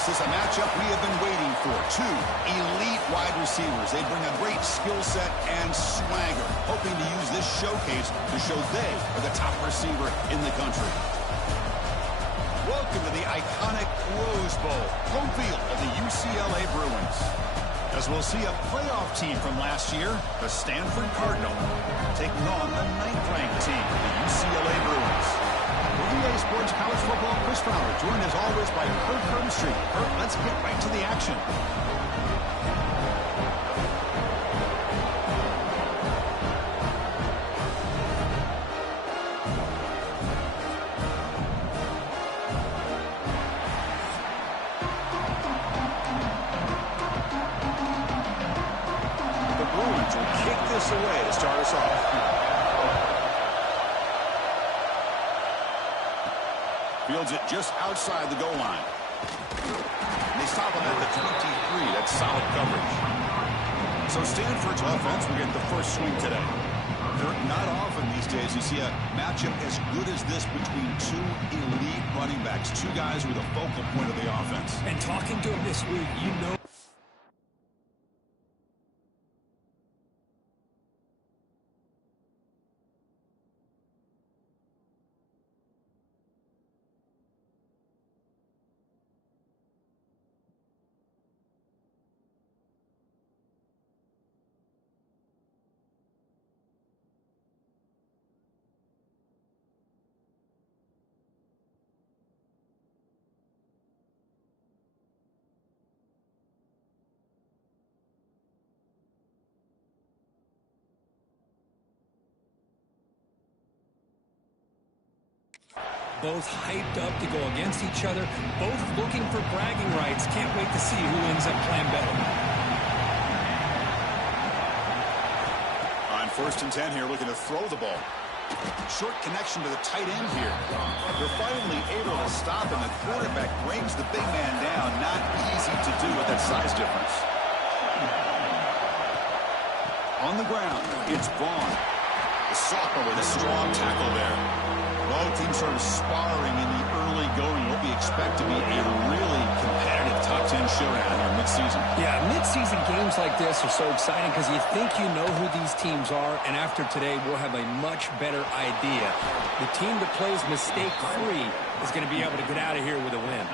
This is a matchup we have been waiting for. Two elite wide receivers. They bring a great skill set and swagger, hoping to use this showcase to show they are the top receiver in the country. Welcome to the iconic Rose Bowl, home field of the UCLA Bruins. As we'll see a playoff team from last year, the Stanford Cardinal, taking on the 9th-ranked team, the UCLA Bruins. For EA Sports College Football, Chris Fowler, joined as always by Kurt Herbstreit. Kurt, let's get right to the action. The Bruins will kick this away to start us off. Fields it just outside the goal line. They stop him at the 23. That's solid coverage. So Stanford's offense will get the first swing today. Not often these days you see a matchup as good as this between two elite running backs, two guys who are the focal point of the offense. And talking to him this week, you know. Both hyped up to go against each other, both looking for bragging rights. Can't wait to see who ends up playing better. On 1st and 10 here, looking to throw the ball. Short connection to the tight end here. They're finally able to stop him. The quarterback brings the big man down. Not easy to do with that size difference. On the ground, it's Vaughn. The sophomore with a strong tackle there. Both teams sort of sparring in the early going. What we expect to be a really competitive top 10 showdown here mid-season. Yeah, mid-season games like this are so exciting because you think you know who these teams are, and after today we'll have a much better idea. The team that plays mistake-free is going to be able to get out of here with a win.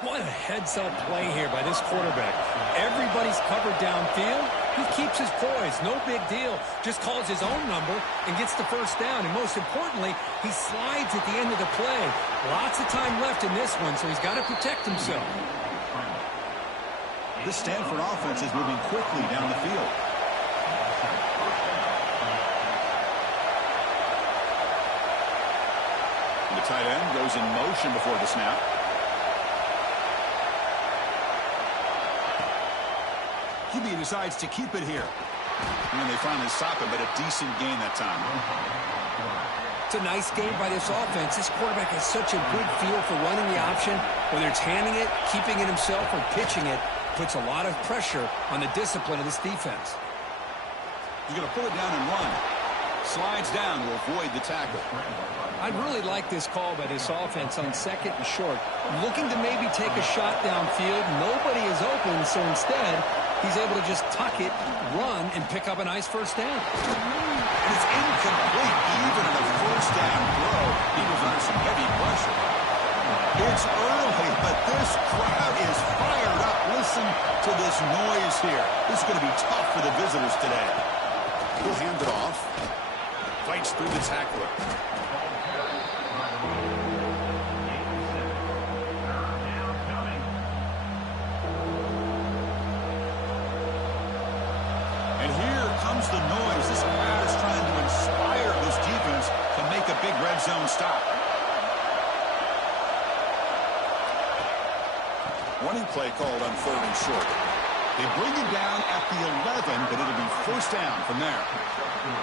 What a heads-up play here by this quarterback. Everybody's covered downfield. He keeps his poise. No big deal. Just calls his own number and gets the first down. And most importantly, he slides at the end of the play. Lots of time left in this one, so he's got to protect himself. This Stanford offense is moving quickly down the field. The tight end goes in motion before the snap. QB decides to keep it here. And they finally stop him, but a decent gain that time. It's a nice game by this offense. This quarterback has such a good feel for running the option. Whether it's handing it, keeping it himself, or pitching it, puts a lot of pressure on the discipline of this defense. He's going to pull it down and run. Slides down to avoid the tackle. I really like this call by this offense on 2nd and short. Looking to maybe take a shot downfield. Nobody is open, so instead, he's able to just tuck it, run, and pick up a nice first down. And it's incomplete. Even in a first down throw, he was under some heavy pressure. It's early, but this crowd is fired up. Listen to this noise here. This is going to be tough for the visitors today. He'll hand it off. Fights through the tackler. And here comes the noise. This crowd is trying to inspire this defense to make a big red zone stop. Running play called on 3rd and short. They bring him down at the 11, but it'll be first down from there.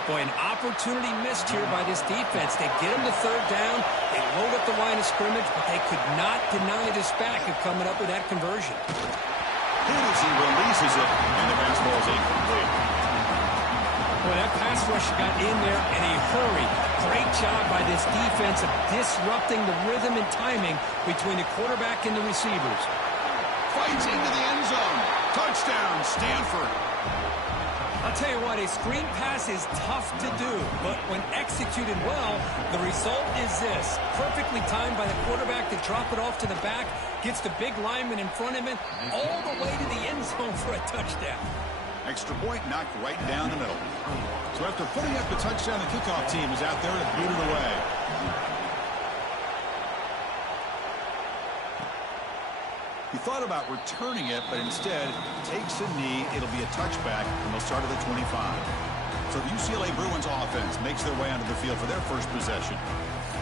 Boy, an opportunity missed here by this defense. They get him to 3rd down. They load up the line of scrimmage, but they could not deny this back of coming up with that conversion. Hit as he releases it, and the pass ball is incomplete. Well, Well, that pass rush got in there in a hurry. Great job by this defense of disrupting the rhythm and timing between the quarterback and the receivers. Fights into the end zone. Touchdown, Stanford. I'll tell you what, a screen pass is tough to do, but when executed well, the result is this. Perfectly timed by the quarterback to drop it off to the back, gets the big lineman in front of him, all the way to the end zone for a touchdown. Extra point knocked right down the middle. So after putting up the touchdown, the kickoff team is out there to boot it away. He thought about returning it, but instead takes a knee. It'll be a touchback, and they'll start at the 25. So the UCLA Bruins offense makes their way onto the field for their first possession.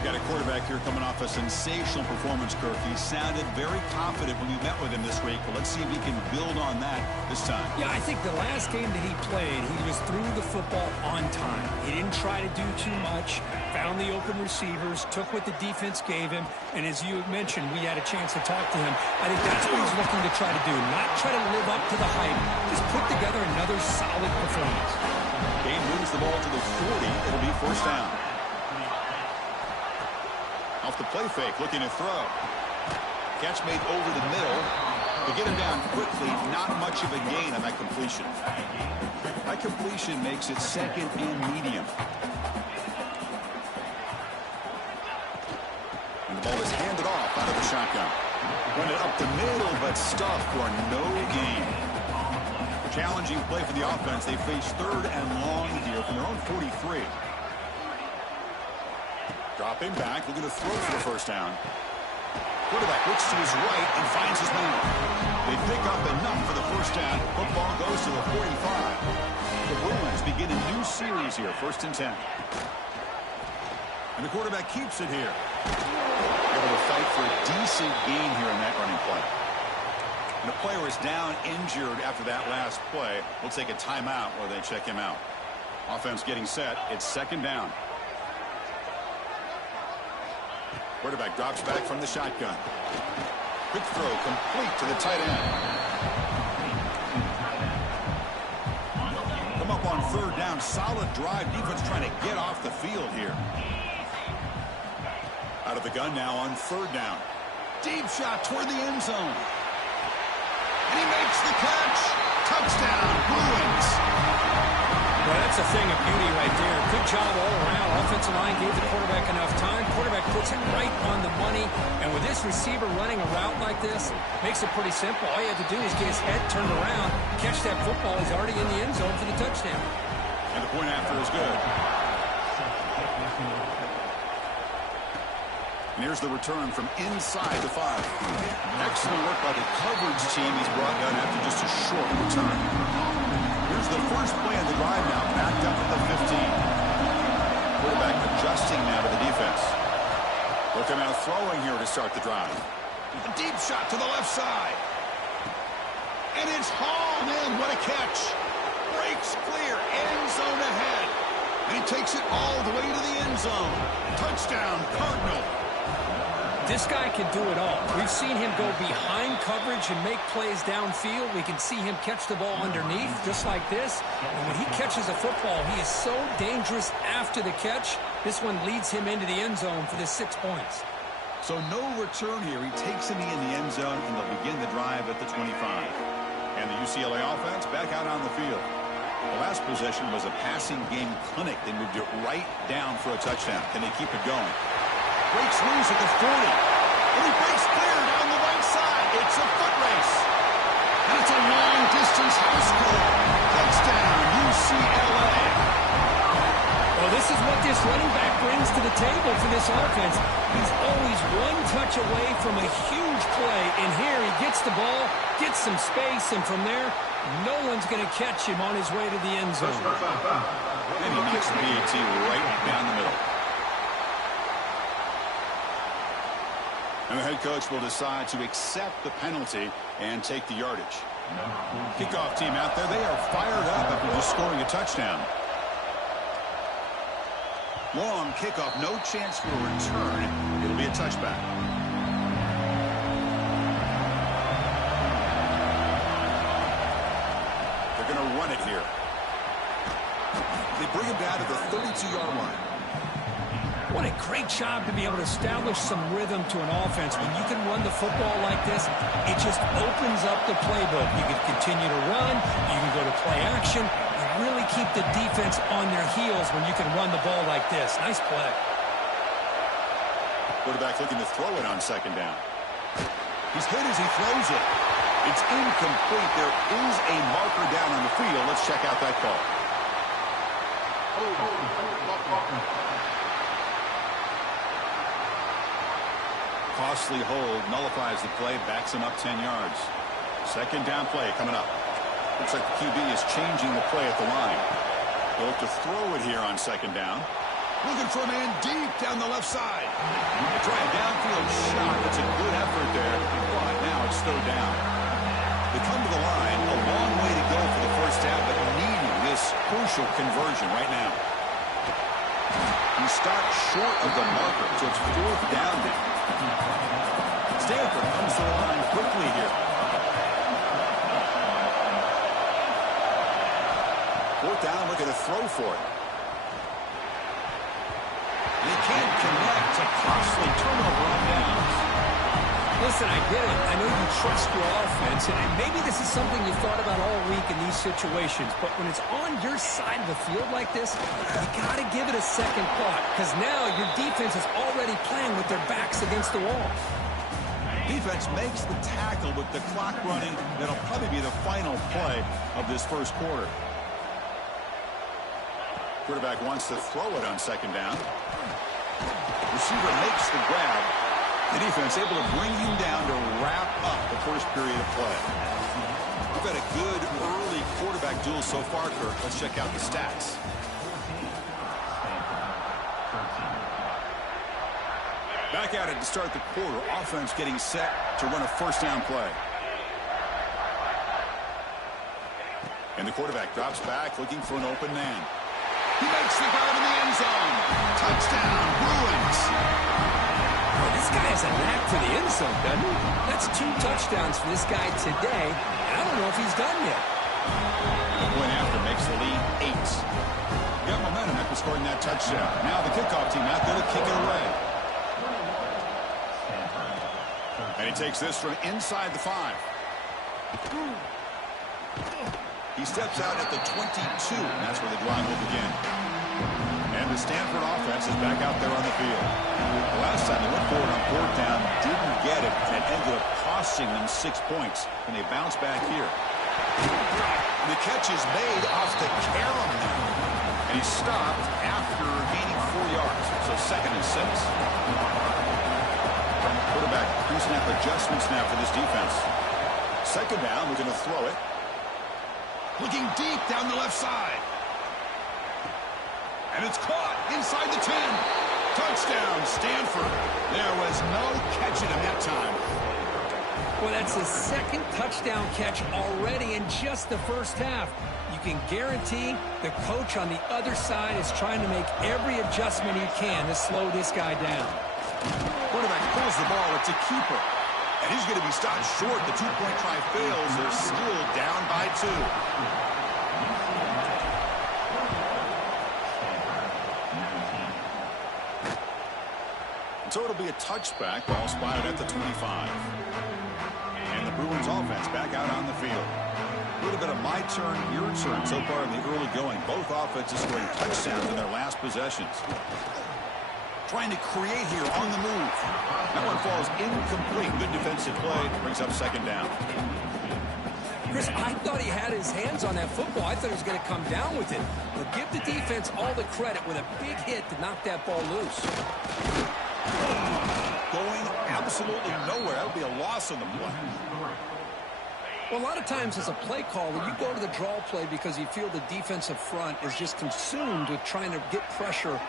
Got a quarterback here coming off a sensational performance, Kirk. He sounded very confident when you met with him this week, but let's see if he can build on that this time. Yeah, I think the last game that he played, he was through the football on time. He didn't try to do too much, found the open receivers, took what the defense gave him, and as you mentioned, we had a chance to talk to him. I think that's what he's looking to try to do, not try to live up to the hype, just put together another solid performance. Game moves the ball to the 40. It'll be first down. Off the play fake, looking to throw. Catch made over the middle. They get him down quickly. Not much of a gain on that completion. That completion makes it second and medium. And the ball is handed off out of the shotgun. Run it up the middle, but stuffed for no gain. Challenging play for the offense. They face third and long here from their own 43. Dropping back, looking to throw for the first down. Quarterback looks to his right and finds his man. They pick up enough for the first down. Football goes to the 45. The Bruins begin a new series here, 1st and 10. And the quarterback keeps it here. Able to fight for a decent gain here in that running play. And the player is down injured after that last play. We'll take a timeout while they check him out. Offense getting set. It's 2nd down. Quarterback drops back from the shotgun. Quick throw complete to the tight end. Come up on 3rd down. Solid drive. Defense trying to get off the field here. Out of the gun now on 3rd down. Deep shot toward the end zone. And he makes the catch. Touchdown, Bruins. Well, that's a thing of beauty right there. Good job all around. Offensive line gave the quarterback enough time. Quarterback puts it right on the money. And with this receiver running a route like this, makes it pretty simple. All you have to do is get his head turned around, catch that football. He's already in the end zone for the touchdown. And the point after is good. And here's the return from inside the 5. Excellent work by the coverage team. He's brought down after just a short return. Here's the first play of the drive now, backed up at the 15. Quarterback adjusting now to the defense. Looking out throwing here to start the drive. A deep shot to the left side. And it's hauled in. What a catch. Breaks clear. End zone ahead. And he takes it all the way to the end zone. Touchdown, Cardinal. This guy can do it all. We've seen him go behind coverage and make plays downfield. We can see him catch the ball underneath, just like this. And when he catches a football, he is so dangerous after the catch. This one leads him into the end zone for the 6 points. So no return here. He takes him in the end zone, and they'll begin the drive at the 25. And the UCLA offense back out on the field. The last possession was a passing game clinic. They moved it right down for a touchdown. Can they keep it going? Breaks loose at the 40. And he breaks clear down the right side. It's a foot race. And it's a long-distance house call. Touchdown, UCLA. Well, this is what this running back brings to the table for this offense. He's always one touch away from a huge play. And here he gets the ball, gets some space, and from there, no one's going to catch him on his way to the end zone. And he knocks the BAT right down the middle. And the head coach will decide to accept the penalty and take the yardage. Kickoff team out there. They are fired up after just scoring a touchdown. Long kickoff. No chance for a return. It'll be a touchback. They're going to run it here. They bring him down to the 32-yard line. What a great job to be able to establish some rhythm to an offense. When you can run the football like this, it just opens up the playbook. You can continue to run. You can go to play action. You really keep the defense on their heels when you can run the ball like this. Nice play. Quarterback looking to throw it on second down. He's hit as he throws it. It's incomplete. There is a marker down on the field. Let's check out that call. Costly hold nullifies the play, backs him up 10 yards. Second down play coming up. Looks like the QB is changing the play at the line. They'll have to throw it here on second down. Looking for a man deep down the left side. They try a downfield shot. It's a good effort there, but now it's third down. They come to the line, a long way to go for the first down, but needing this crucial conversion right now. He stopped short of the marker, so it's fourth down now. Stanford comes to the line quickly here. Fourth down, looking to throw for it. And he can't connect. A costly turnover on downs. Listen, I get it. I know you trust your offense, and maybe this is something you thought about all week in these situations, but when it's on your side of the field like this, you got to give it a second thought, because now your defense is already playing with their backs against the wall. Defense makes the tackle with the clock running. That'll probably be the final play of this first quarter. Quarterback wants to throw it on second down. Receiver makes the grab. The defense able to bring him down to wrap up the first period of play. We've had a good early quarterback duel so far, Kirk. Let's check out the stats. Back at it to start the quarter. Offense getting set to run a first down play. And the quarterback drops back looking for an open man. He makes the grab in the end zone. Touchdown, Bruins. Well, this guy has a knack for the end zone, doesn't he? That's 2 touchdowns for this guy today, and I don't know if he's done yet. The point after makes the lead 8. Got momentum after scoring that touchdown. Now the kickoff team out there to kick it away. And he takes this from inside the 5. He steps out at the 22, and that's where the drive will begin. And the Stanford offense is back out there on the field. The last time they went for it on fourth down, didn't get it, and it ended up costing them 6 points. And they bounce back here. The catch is made off the carom now. And he stopped after gaining 4 yards. So second and 6. Quarterback pre-snap adjustments now for this defense. Second down, we're going to throw it. Looking deep down the left side. And it's caught inside the 10. Touchdown, Stanford. There was no catching him that time. Well, that's his second touchdown catch already in just the first half. You can guarantee the coach on the other side is trying to make every adjustment he can to slow this guy down. Quarterback pulls the ball. It's a keeper. And he's going to be stopped short. The 2-point try fails. They're still down by 2. So it'll be a touchback. Ball spotted at the 25. And the Bruins offense back out on the field. A little bit of my turn, your turn so far in the early going. Both offenses scoring touchdowns in their last possessions. Trying to create here on the move. That one falls incomplete. Good defensive play. Brings up second down. Chris, I thought he had his hands on that football. I thought he was going to come down with it. But give the defense all the credit with a big hit to knock that ball loose. Going absolutely nowhere. That would be a loss on the play. Well, a lot of times as a play caller, you go to the draw play because you feel the defensive front is just consumed with trying to get pressure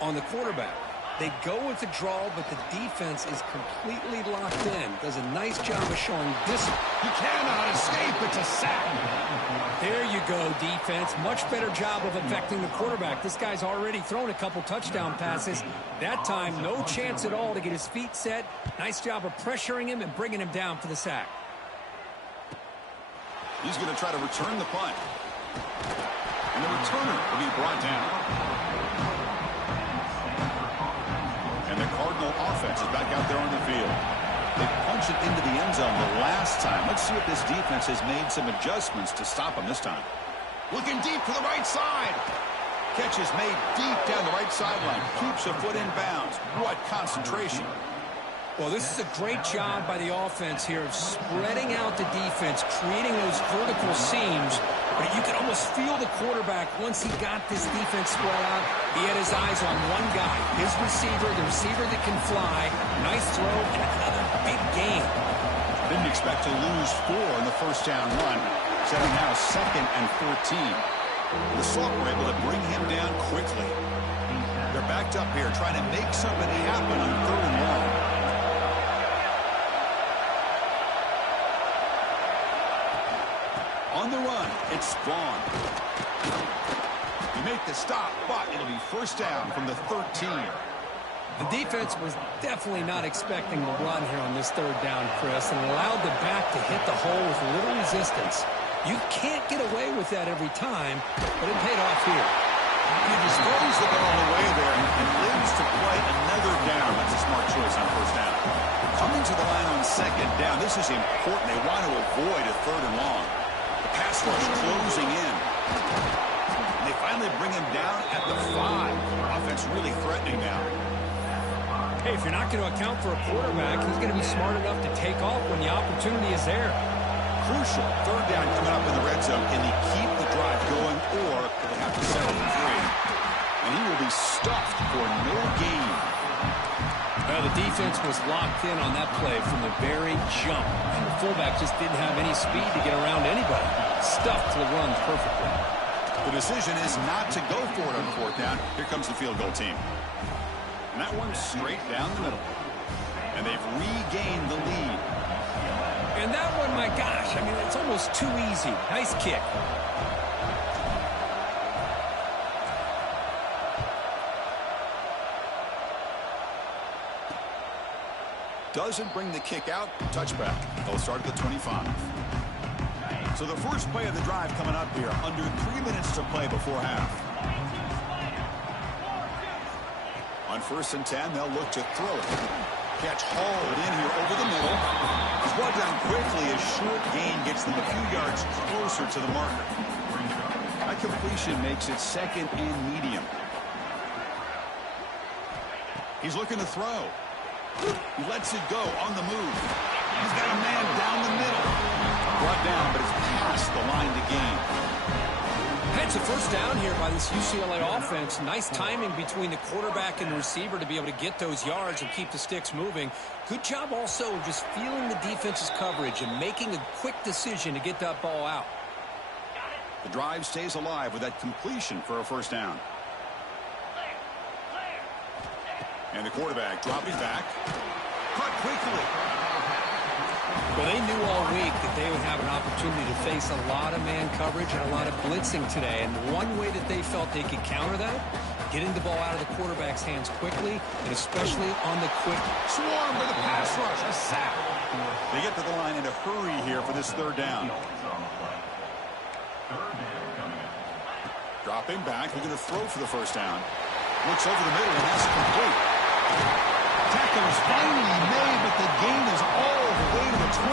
on the quarterback. They go with the draw, but the defense is completely locked in. Does a nice job of showing discipline. He cannot escape. It's a sack. There you go, defense. Much better job of affecting the quarterback. This guy's already thrown a couple touchdown passes. That time, no chance at all to get his feet set. Nice job of pressuring him and bringing him down for the sack. He's going to try to return the punt. And the returner will be brought down. And the Cardinal offense is back out there on the field. They punched it into the end zone the last time. Let's see if this defense has made some adjustments to stop them this time. Looking deep to the right side. Catch is made deep down the right sideline. Keeps a foot in bounds. What concentration. Well, this is a great job by the offense here of spreading out the defense, creating those vertical seams. But you could almost feel the quarterback once he got this defense spread out. He had his eyes on one guy, his receiver, the receiver that can fly. Nice throw and another big gain. Didn't expect to lose 4 in the first down run. So now 2nd and 14. The Sox were able to bring him down quickly. They're backed up here trying to make something happen on 3rd and long. On the run, it's Vaughn. You make the stop, but it'll be first down from the 13. The defense was definitely not expecting the run here on this 3rd down, Chris, and allowed the back to hit the hole with little resistance. You can't get away with that every time, but it paid off here. He disposes the ball away there and lives to play another down. That's a smart choice on first down. Coming to the line on 2nd down, this is important. They want to avoid a 3rd and long. The pass rush closing in. And they finally bring him down at the 5. Offense really threatening now. Hey, if you're not going to account for a quarterback, he's going to be smart enough to take off when the opportunity is there. Crucial 3rd down coming up in the red zone. Can he keep the drive going, or will they have to settle for 3? And he will be stuffed for no gain. Well, the defense was locked in on that play from the very jump. And the fullback just didn't have any speed to get around anybody. Stuffed the run perfectly. The decision is not to go for it on 4th down. Here comes the field goal team. And that one's straight down the middle. And they've regained the lead. And that one, my gosh, I mean, it's almost too easy. Nice kick. Doesn't bring the kick out. Touchback. They'll start at the 25. So the first play of the drive coming up here. Under 3 minutes to play before half. On 1st and 10, they'll look to throw it. Catch hauled in here over the middle. He's brought down quickly. A short gain gets them a few yards closer to the marker. That completion makes it 2nd and medium. He's looking to throw. He lets it go on the move. He's got a man down the middle. Brought down, but it's past the line to gain. It's a first down here by this UCLA offense. Nice timing between the quarterback and the receiver to be able to get those yards and keep the sticks moving. Good job also of just feeling the defense's coverage and making a quick decision to get that ball out. The drive stays alive with that completion for a first down. And the quarterback dropping back. Caught quickly. Well, they knew all week that they would have an opportunity to face a lot of man coverage and a lot of blitzing today. And one way that they felt they could counter that, getting the ball out of the quarterback's hands quickly, and especially on the quick. Swarm with a pass rush. A sack. They get to the line in a hurry here for this 3rd down. Dropping back. Looking to throw for the first down. Looks over the middle, and that's complete. Tackle is finally made, but the gain is all the way to the 24.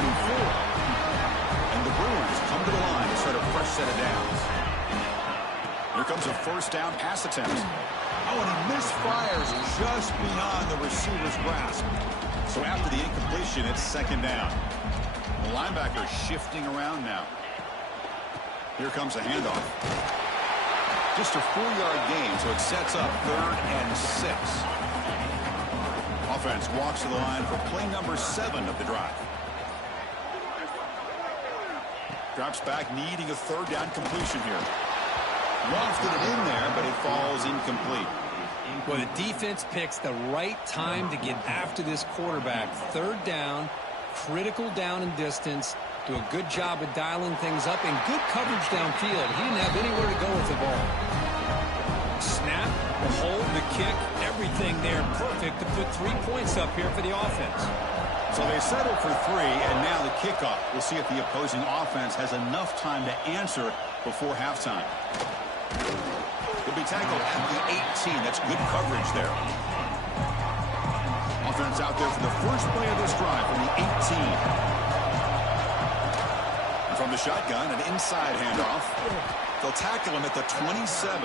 And the Bruins come to the line to start a fresh set of downs. Here comes a first down pass attempt. Oh, and he misfires just beyond the receiver's grasp. So after the incompletion, it's 2nd down. The linebacker shifting around now. Here comes a handoff. Just a 4-yard gain, so it sets up 3rd and 6. Offense walks to the line for play number 7 of the drive. Drops back, needing a 3rd down completion here. Lofted it in there, but it falls incomplete. Well, the defense picks the right time to get after this quarterback. 3rd down, critical down and distance. Do a good job of dialing things up and good coverage downfield. He didn't have anywhere to go with the ball. Snap, the hold, the kick, everything there perfect to put 3 points up here for the offense. So they settle for 3, and now the kickoff. We'll see if the opposing offense has enough time to answer before halftime. He'll be tackled at the 18. That's good coverage there. Offense out there for the first play of this drive from the 18. And from the shotgun, an inside handoff. They'll tackle him at the 27.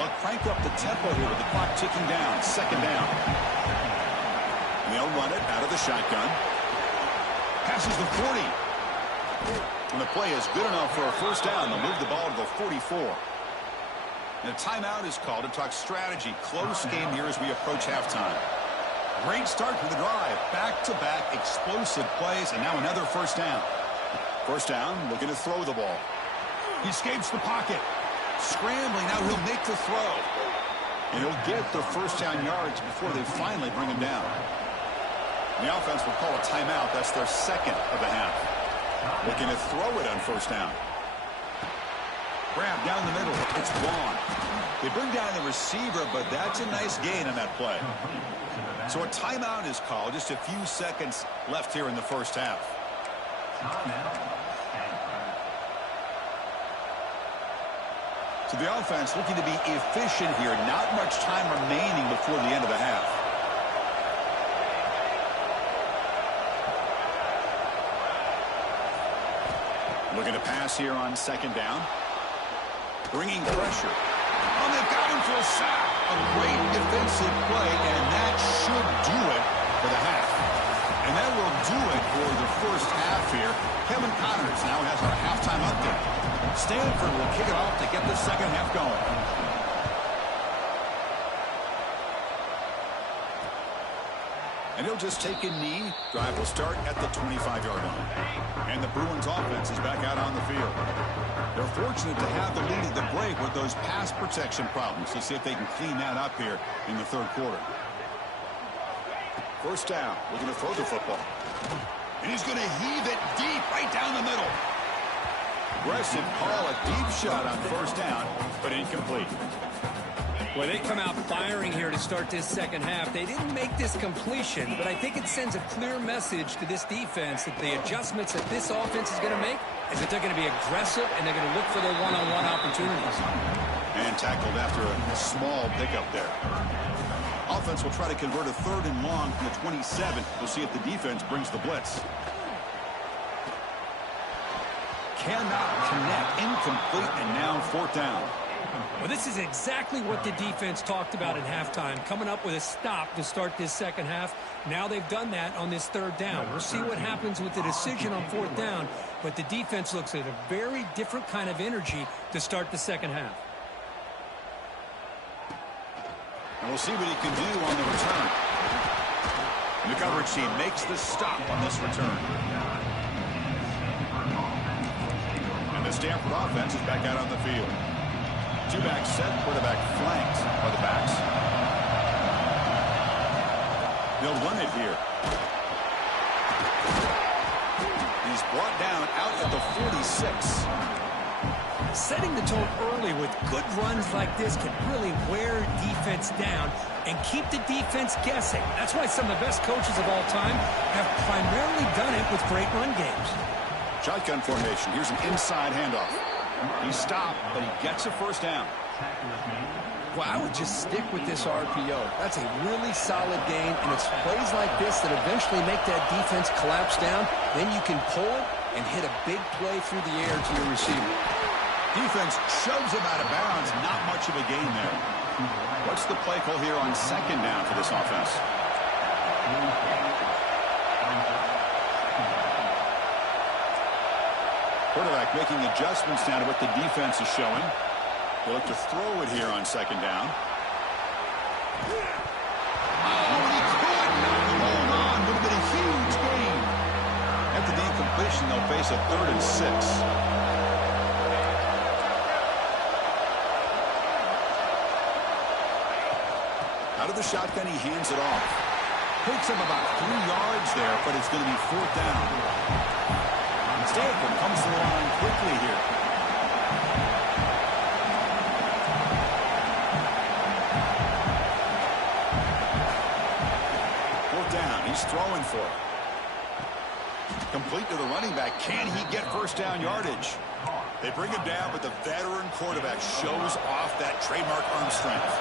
They'll crank up the tempo here with the clock ticking down. Second down. And they'll run it out of the shotgun. Passes the 40. And the play is good enough for a first down. They'll move the ball to the 44. And a timeout is called to talk strategy. Close game here as we approach halftime. Great start to the drive. Back-to-back explosive plays, and now another first down. First down, looking to throw the ball. He escapes the pocket. Scrambling, now he'll make the throw. And he'll get the first down yards before they finally bring him down. And the offense will call a timeout. That's their second of the half. Looking to throw it on first down. Grab down the middle. It's Vaughn. They bring down the receiver, but that's a nice gain on that play. So a timeout is called. Just a few seconds left here in the first half. So the offense looking to be efficient here. Not much time remaining before the end of the half. Looking to pass here on second down. Bringing pressure. Oh, they've got him for a sack. A great defensive play, and that should do it for the half. And that will do it for the first half here. Kevin Connors now has our halftime update. Stanford will kick it off to get the second half going. And he'll just take a knee. Drive will start at the 25-yard line. And the Bruins offense is back out on the field. They're fortunate to have the lead at the break with those pass protection problems. Let's see if they can clean that up here in the third quarter. First down, looking to throw the football. And he's going to heave it deep right down the middle. Aggressive call, a deep shot on first down, but incomplete. Well, they come out firing here to start this second half. They didn't make this completion, but I think it sends a clear message to this defense that the adjustments that this offense is going to make is that they're going to be aggressive and they're going to look for their one-on-one opportunities. And tackled after a small pickup there. Offense will try to convert a third and long from the 27. We'll see if the defense brings the blitz. Cannot connect, incomplete, and now fourth down. Well, this is exactly what the defense talked about at halftime, coming up with a stop to start this second half. Now they've done that on this third down. We'll see what happens with the decision on fourth down, but the defense looks at a very different kind of energy to start the second half. And we'll see what he can do on the return. And the coverage team makes the stop on this return. And the Stanford offense is back out on the field. Two-back set, quarterback flanked by the backs. They'll run it here. He's brought down out at the 46. Setting the tone early with good runs like this can really wear defense down and keep the defense guessing. That's why some of the best coaches of all time have primarily done it with great run games. Shotgun formation. Here's an inside handoff. He stopped, but he gets a first down. Well, I would just stick with this RPO. That's a really solid game, and it's plays like this that eventually make that defense collapse down. Then you can pull it and hit a big play through the air to your receiver. Defense shoves him out of bounds. Not much of a gain there. What's the play call here on second down for this offense? Quarterback making adjustments now to what the defense is showing. They'll look to throw it here on second down. Oh, he could not hold on. Would have been a huge gain. After the incompletion, they'll face a 3rd and 6. Out of the shotgun, he hands it off. Picks up about 3 yards there, but it's going to be fourth down. Stanford comes to the line quickly here. Fourth down. He's throwing for it. Complete to the running back. Can he get first down yardage? They bring him down, but the veteran quarterback shows off that trademark arm strength.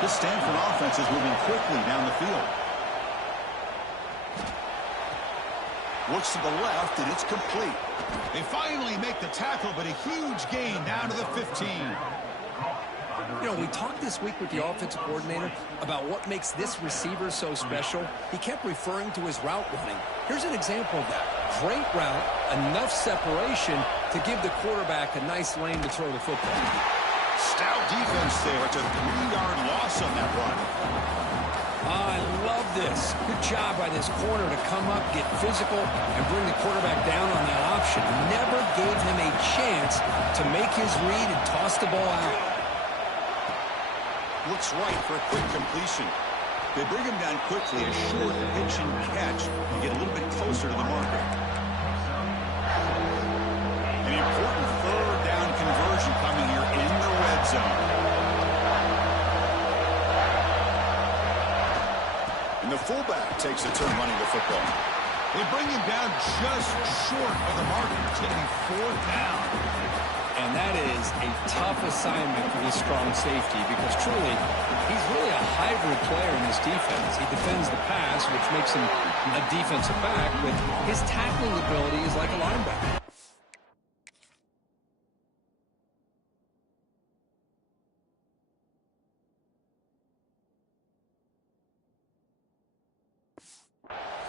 This Stanford offense is moving quickly down the field. Looks to the left, and it's complete. They finally make the tackle, but a huge gain down to the 15. You know, we talked this week with the offensive coordinator about what makes this receiver so special. He kept referring to his route running. Here's an example of that. Great route, enough separation to give the quarterback a nice lane to throw the football. Stout defense there. It's a 3-yard loss on that run. I love this. Good job by this corner to come up, get physical, and bring the quarterback down on that option. Never gave him a chance to make his read and toss the ball out. Looks right for a quick completion. They bring him down quickly, a short pitch and catch, and get a little bit closer to the marker. An important third down conversion coming here in the red zone. And the fullback takes a turn running the football. They bring him down just short of the marker. It's going to be 4th down. And that is a tough assignment for this strong safety because truly, he's really a hybrid player in this defense. He defends the pass, which makes him a defensive back, but his tackling ability is like a linebacker.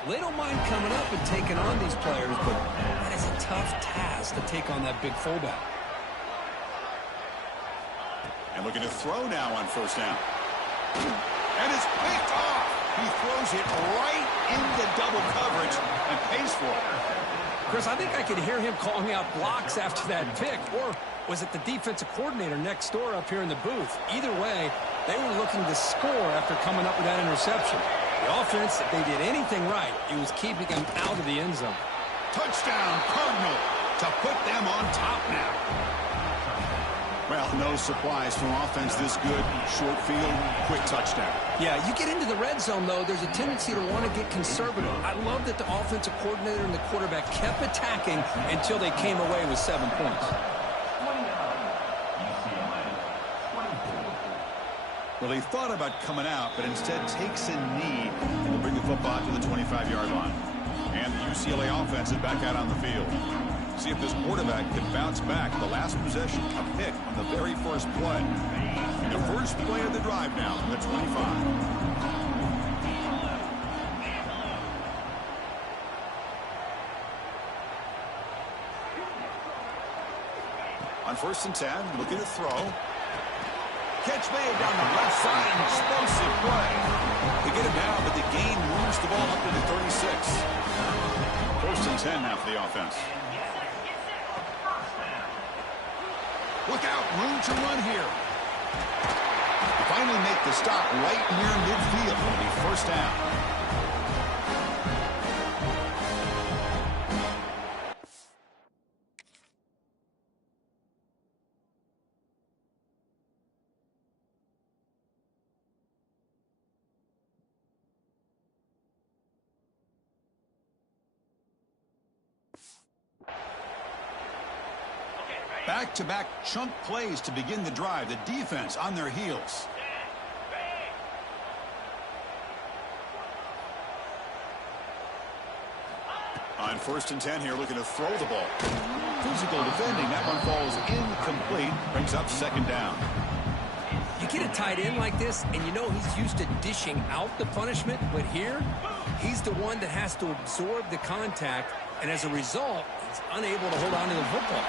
They don't mind coming up and taking on these players, but that is a tough task to take on that big fullback. And looking to throw now on 1st down. And it's picked off. He throws it right into double coverage and pays for it. Chris, I think I could hear him calling out blocks after that pick. Or was it the defensive coordinator next door up here in the booth? Either way, they were looking to score after coming up with that interception. The offense, if they did anything right, it was keeping them out of the end zone. Touchdown, Cardinal, to put them on top now. Well, no surprise from offense this good. Short field, quick touchdown. Yeah, you get into the red zone, though, there's a tendency to want to get conservative. I love that the offensive coordinator and the quarterback kept attacking until they came away with 7 points. Well, he thought about coming out, but instead takes a knee and will bring the football to the 25-yard line. And the UCLA offense is back out on the field. See if this quarterback can bounce back. The last possession, a pick on the very first play. And the first play of the drive now from the 25. On 1st and 10, looking to throw. Catch made down the left side, an explosive play. They get him down, but the gain moves the ball up to the 36. 1st and 10 now for the offense. Look out, room to run here. They finally make the stop right near midfield. It'll be 1st down. Back-to-back chunk plays to begin the drive. The defense on their heels. On 1st and 10 here, looking to throw the ball. Physical defending. That one falls incomplete. Brings up 2nd down. You get a tight end like this, and you know he's used to dishing out the punishment, but here, he's the one that has to absorb the contact, and as a result, he's unable to hold on to the football.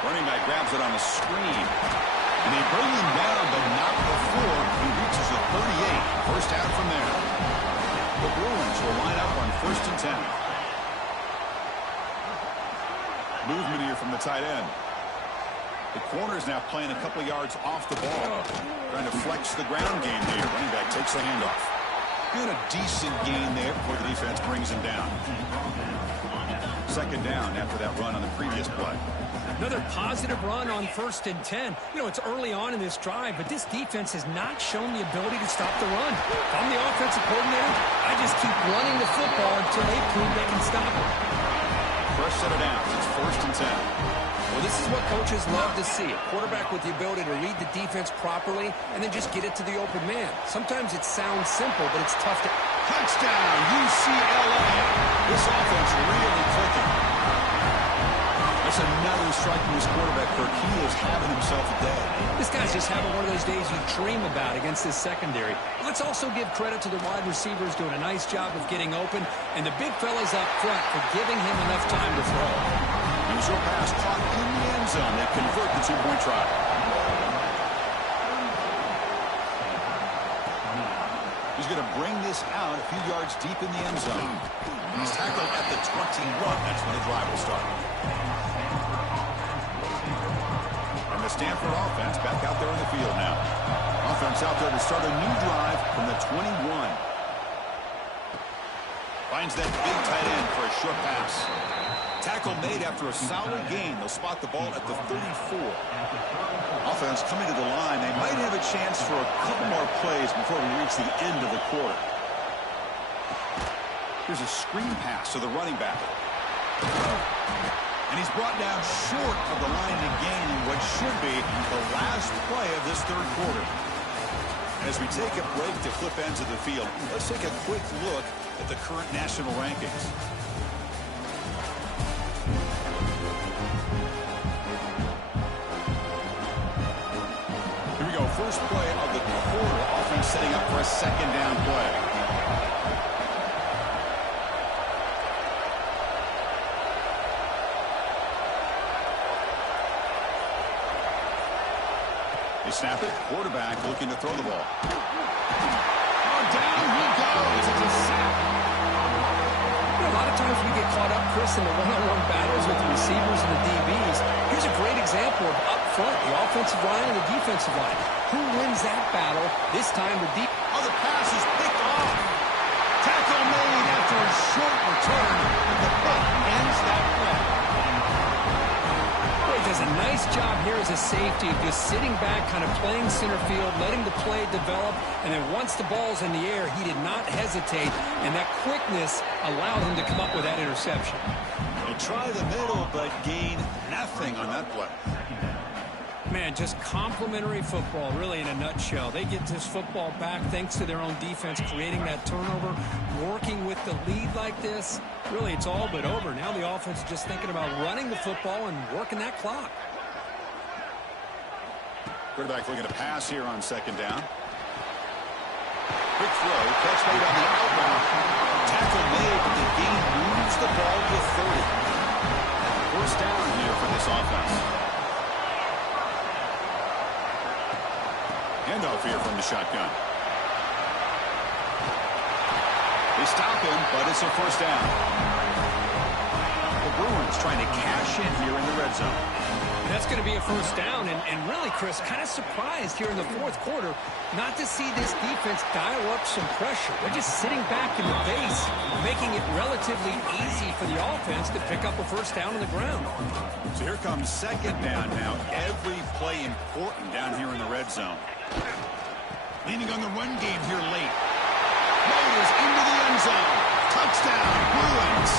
Running back grabs it on the screen. And they bring him down, but not before he reaches the 38. 1st down from there. The Bruins will line up on 1st and 10. Movement here from the tight end. The corner's now playing a couple of yards off the ball. Trying to flex the ground game here. Running back takes the handoff. Doing a decent gain there before the defense brings him down. 2nd down after that run on the previous play. Another positive run on 1st and 10. You know, it's early on in this drive, but this defense has not shown the ability to stop the run. If I'm the offensive coordinator, I just keep running the football until they prove they can stop it. First set of downs. It's 1st and 10. Well, this is what coaches love to see. A quarterback with the ability to read the defense properly and then just get it to the open man. Sometimes it sounds simple, but it's tough to... Touchdown, UCLA. This offense really clicking. That's another strike from his quarterback, Kirk. He is having himself a day. This guy's just having one of those days you dream about against this secondary. Let's also give credit to the wide receivers doing a nice job of getting open, and the big fellas up front for giving him enough time to throw. Usual pass caught in the end zone. They convert the two-point try. He's going to bring this out a few yards deep in the end zone. He's tackled at the 21. That's when the drive will start. And the Stanford offense back out there in the field now. Offense out there to start a new drive from the 21. Finds that big tight end for a short pass. Tackle made after a solid gain. They'll spot the ball at the 34. Offense coming to the line. They might have a chance for a couple more plays before we reach the end of the quarter. Here's a screen pass to the running back. And he's brought down short of the line to gain what should be the last play of this third quarter. As we take a break to flip ends of the field, let's take a quick look at the current national rankings. Here we go. First play of the quarter. Offense setting up for a second down play. They snap it. Quarterback looking to throw the ball. Oh, down he goes. It's a sack. A lot of times we get caught up, Chris, in the one-on-one battles with the receivers and the DBs. Here's a great example of up front, the offensive line and the defensive line. Who wins that battle? This time the deep. Oh, the pass is picked off. Tackle made after a short return. The pick ends that play. He does a nice job here as a safety of just sitting back, kind of playing center field, letting the play develop, and then once the ball's in the air, he did not hesitate, and that quickness allowed him to come up with that interception. They try the middle, but gain nothing on that play. Man, just complimentary football, really, in a nutshell. They get this football back thanks to their own defense, creating that turnover, working with the lead like this. Really, it's all but over. Now the offense is just thinking about running the football and working that clock. Quarterback looking to pass here on second down. Quick throw, catch made on the outbound. Tackle made, but the gain moves the ball to 30. First down here for this offense. Handoff here from the shotgun. They stop him, but it's a first down. The Bruins trying to cash in here in the red zone. That's going to be a first down, and really, Chris, kind of surprised here in the fourth quarter not to see this defense dial up some pressure. They're just sitting back in the base, making it relatively easy for the offense to pick up a first down on the ground. So here comes second down now. Every play important down here in the red zone. Leaning on the run game here late. Rolls into the end zone. Touchdown, Bruins.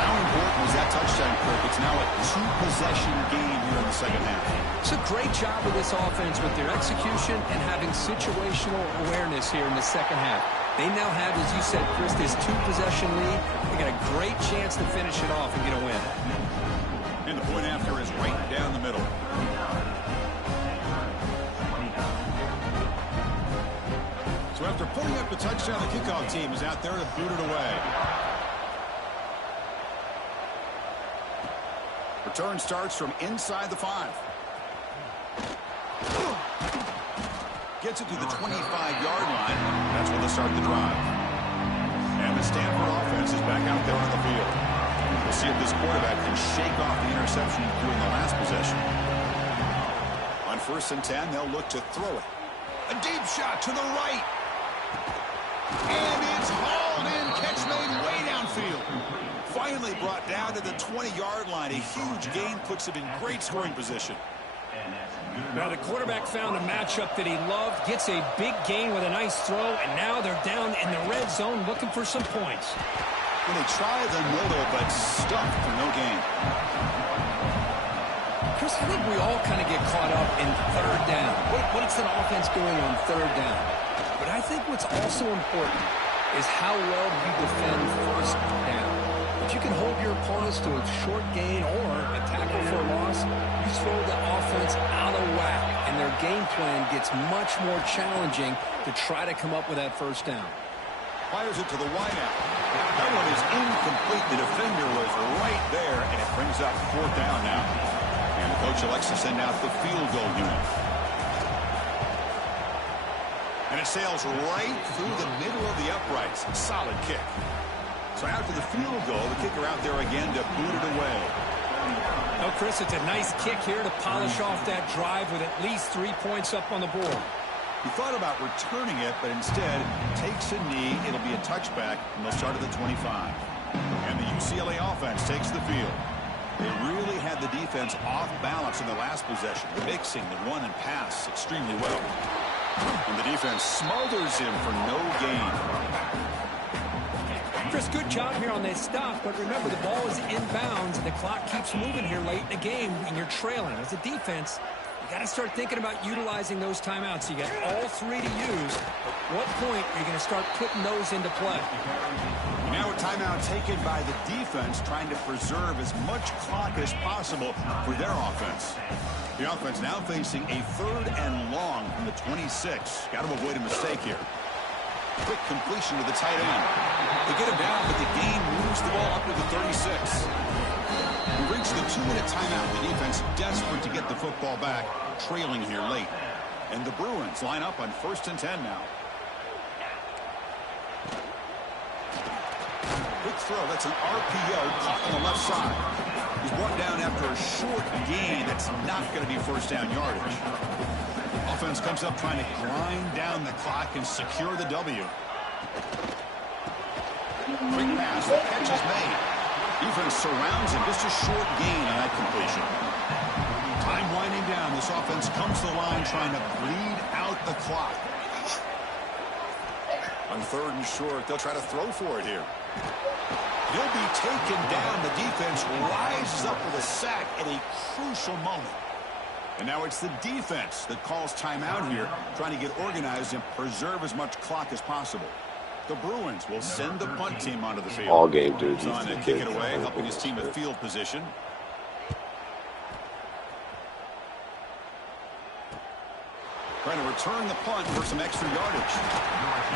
How important was that touchdown, Kirk? It's now a two-possession game here in the second half. It's a great job of this offense with their execution and having situational awareness here in the second half. They now have, as you said, Chris, this two-possession lead. They got a great chance to finish it off and get a win. And the point after is right down the middle. So after putting up the touchdown, the kickoff team is out there to boot it away. Return starts from inside the 5. Gets it to the 25-yard line. That's when they start the drive. And the Stanford offense is back out there on the field. We'll see if this quarterback can shake off the interception he threw in the last possession. On 1st and 10, they'll look to throw it. A deep shot to the right. And it's hauled in. Catch made way downfield. Finally brought down to the 20-yard line. A huge gain puts him in great scoring position. Now the quarterback found a matchup that he loved, gets a big gain with a nice throw, and now they're down in the red zone looking for some points. And they try the middle, but stuffed for no gain. Chris, I think we all kind of get caught up in third down. What's an offense doing on third down? But I think what's also important is how well you defend first down. If you can hold your opponents to a short gain or a tackle for a loss, you throw the offense out of whack, and their game plan gets much more challenging to try to come up with that first down. Fires it to the wideout. That one is incomplete. The defender was right there, and it brings up fourth down now. And the coach elects to send out the field goal unit. And it sails right through the middle of the uprights. Solid kick. So after the field goal, the kicker out there again to boot it away. Oh, Chris, it's a nice kick here to polish off that drive with at least 3 points up on the board. He thought about returning it, but instead takes a knee. It'll be a touchback, and they'll start at the 25. And the UCLA offense takes the field. They really had the defense off balance in the last possession, mixing the run and pass extremely well. And the defense smothers him for no gain. Chris, good job here on that stop, but remember, the ball is inbounds, and the clock keeps moving here late in the game, and you're trailing. As a defense, you got to start thinking about utilizing those timeouts. You got all three to use. At what point are you going to start putting those into play? Now a timeout taken by the defense, trying to preserve as much clock as possible for their offense. The offense now facing a third and long from the 26. Got to avoid a mistake here. Quick completion to the tight end. They get him down, but the game moves the ball up to the 36. We reach the 2-minute timeout. The defense desperate to get the football back, trailing here late. And the Bruins line up on 1st and 10 now. Quick throw. That's an RPO caught on the left side. He's brought down after a short gain. That's not going to be first down yardage. Offense comes up trying to grind down the clock and secure the W. Quick pass. The catch is made. Defense surrounds him. Just a short gain on that completion. Time winding down. This offense comes to the line trying to bleed out the clock. On 3rd and short, they'll try to throw for it here. He'll be taken down. The defense rises up with a sack at a crucial moment. And now it's the defense that calls timeout here, trying to get organized and preserve as much clock as possible. The Bruins will send the punt team onto the field. All game, dude. He's on to kick it away, helping his team with field position. Trying to return the punt for some extra yardage.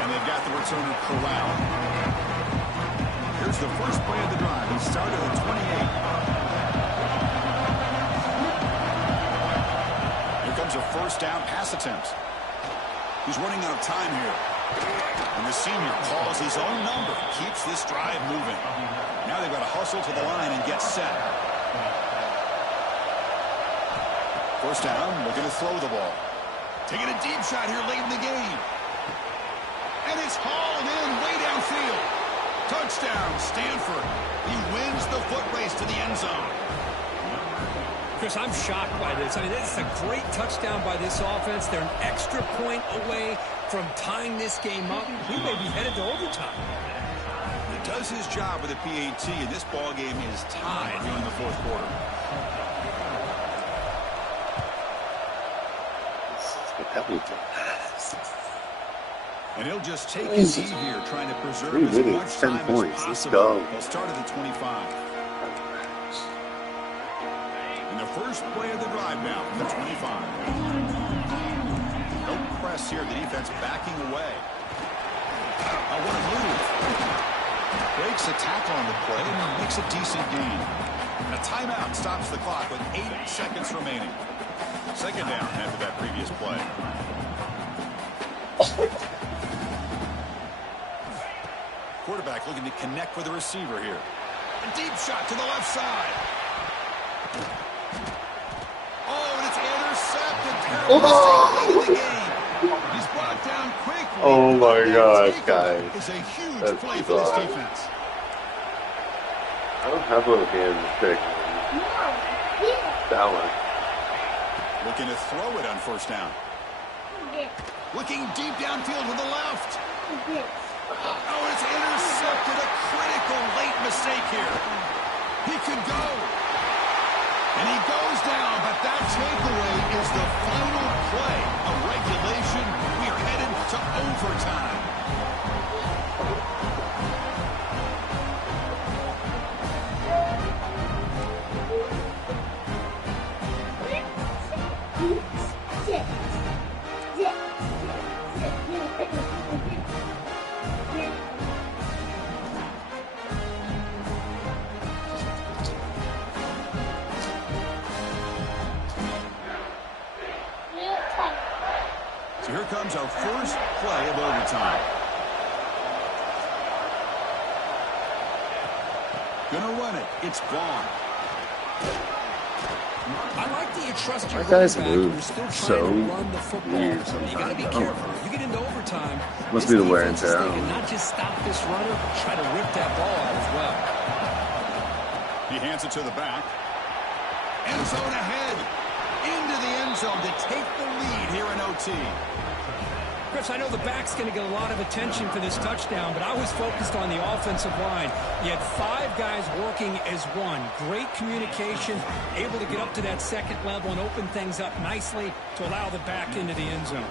And they've got the returner corralled. Here's the first play of the drive. He started at 28. A first down pass attempt. He's running out of time here. And the senior calls his own number. Keeps this drive moving. Now they've got to hustle to the line and get set. First down, looking to throw the ball. Taking a deep shot here late in the game. And it's hauled in way downfield. Touchdown, Stanford. He wins the foot race to the end zone. Chris, I'm shocked by this. I mean, this is a great touchdown by this offense. They're an extra point away from tying this game up. We may be headed to overtime. He does his job with a PAT, and this ball game is tied here in the 4th quarter. And he'll just take his ease here, trying to preserve as much time as possible. They'll start at the 25. And the first play of the drive now from the 25. No press here. The defense backing away. Oh, what a move. Breaks a tackle on the play and makes a decent gain. A timeout stops the clock with 8 seconds remaining. Second down after that previous play. Quarterback looking to connect with the receiver here. A deep shot to the left side. Oh, and it's intercepted. Terrible mistake late in the game. He's brought down quickly. Oh my gosh, guys. It's a huge play for this defense. I don't have a hand to pick. That one. Looking to throw it on first down. Looking deep downfield to the left. Oh, it's intercepted. A critical late mistake here. He could go. And he goes down, but that takeaway is the final play of regulation. We are headed to overtime. So here comes our first play of overtime. Gonna run it. It's Vaughn. I like that you trust your That guy's quarterback and you're moves still so trying to run the football. weird You got to be sometimes. careful. You get into overtime. Must this be the wear and defense is tear. thinking not just stop this runner, but try to rip that ball out as well. He hands it to the back. End zone ahead. Into the end zone to take the lead here in OT. Chris, I know the back's going to get a lot of attention for this touchdown, but I was focused on the offensive line. You had 5 guys working as one. Great communication, able to get up to that second level and open things up nicely to allow the back into the end zone.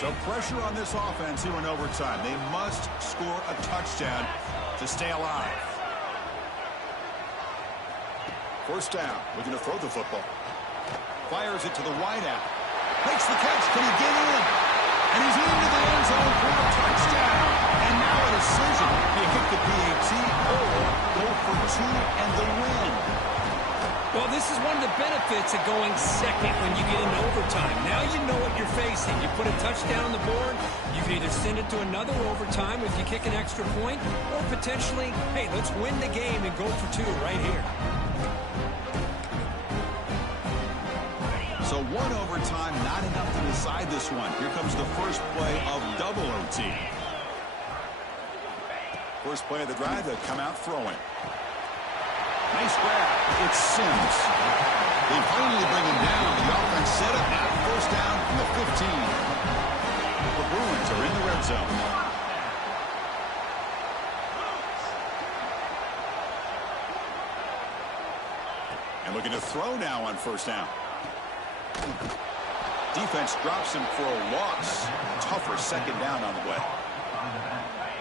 So pressure on this offense here in overtime. They must score a touchdown to stay alive. First down, looking to throw the football. Fires it to the wideout. Makes the catch. Can he get in? And he's into the end zone for a touchdown. And now a decision. Do you kick the PAT or go for 2 and the win? Well, this is one of the benefits of going second when you get into overtime. Now you know what you're facing. You put a touchdown on the board, you can either send it to another overtime if you kick an extra point, or potentially, hey, let's win the game and go for 2 right here. So 1 overtime, not enough to decide this one. Here comes the first play of double OT. First play of the drive, they'll come out throwing. Nice grab. It's Sims. They finally bring him down. The offense set up at first down from the 15. The Bruins are in the red zone. And looking to throw now on first down. Defense drops him for a loss. Tougher second down on the way.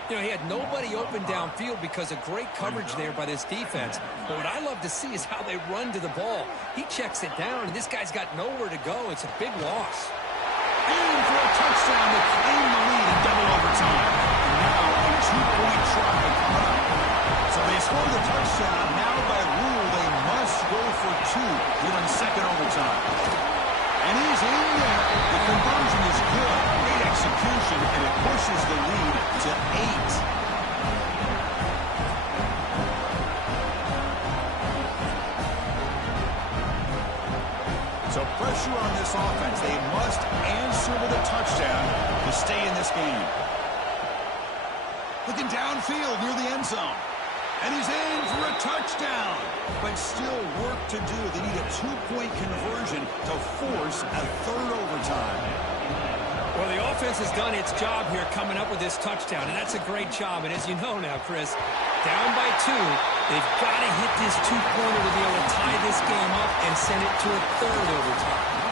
You know, he had nobody open downfield because of great coverage there by this defense. But what I love to see is how they run to the ball. He checks it down, and this guy's got nowhere to go. It's a big loss. In for a touchdown to claim the lead in double overtime. And now a 2-point try coming up. So they score the touchdown. Now by rule, they must go for 2 here in second overtime. And he's in there. The conversion is good. Great execution, and it pushes the lead to 8. So pressure on this offense. They must answer with a touchdown to stay in this game. Looking downfield near the end zone. And he's in for a touchdown. But still work to do. They need a 2-point conversion to force a third overtime. Well, the offense has done its job here coming up with this touchdown, and that's a great job. And as you know now, Chris, down by 2, they've got to hit this 2-pointer to be able to tie this game up and send it to a third overtime.